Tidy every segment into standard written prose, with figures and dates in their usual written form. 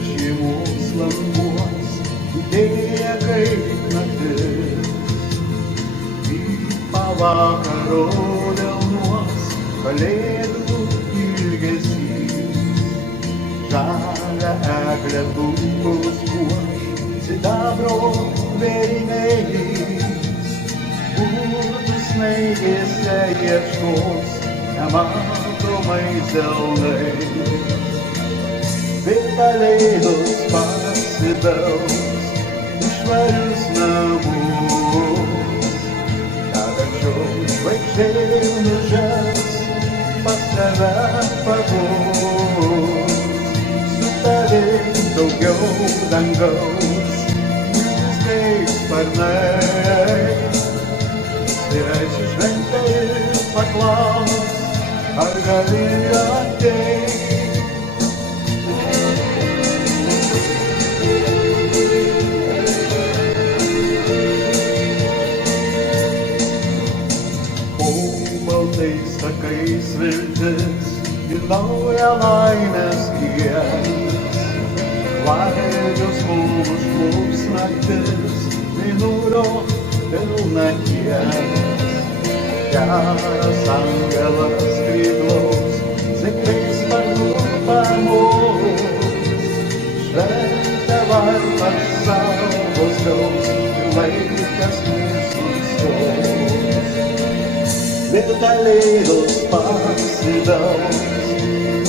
Žiemos languos didėja kaip naktis, į pavakaro delnuos kalėdų ilgesys. Žalią eglę dulkos puoš sidabro vėriniais, burtų snaigėse ieškos nematomais delnais. Bet kalėdos pasibels į švarius namus, kad anksčiau žvaigždė nužars pas tave pabus. Su tavim daugiau dangaus, mintis kaip sparnai. Įsileisiu šventę ir paklaus, ar gali ateit. Sakais viltis ir naują laimės gies, klaidžios mums užklups naktis, mėnulio pilnaties. Geras angelas skryblaus, sėkmės sparnų pamus, šventę varpas saugos gaus ir laikas mūsų stos. Bet kalėdos pasibels į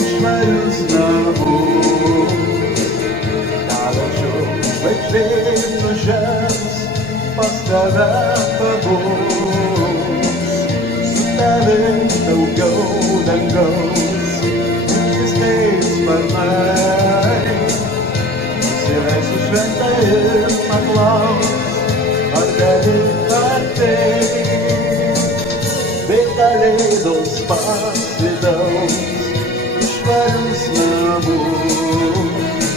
švarius namus, kad anksčiau žvaigždė nužars pas tave pabus. Su tavim daugiau dangaus, mintis kaip sparnai. Įsileisiu šventę ir paklaus, ar gali ateit. Bet kalėdos pasibels į švarius namus,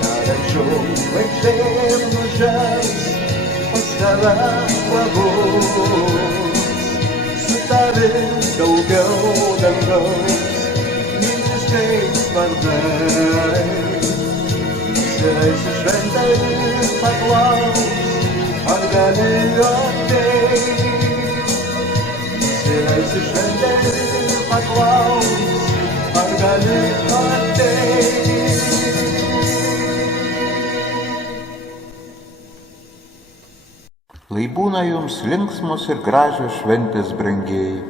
kad anksčiau žvaigždė nužars pas tave pabus. Su tavim daugiau dangaus, mintis kaip sparnai. Įsileisiu šventę ir paklaus, ar gali ateit. Įsileisiu šventę ir paklaus, ar gali ateit. Lai būna jums linksmos ir gražios šventės, brangieji.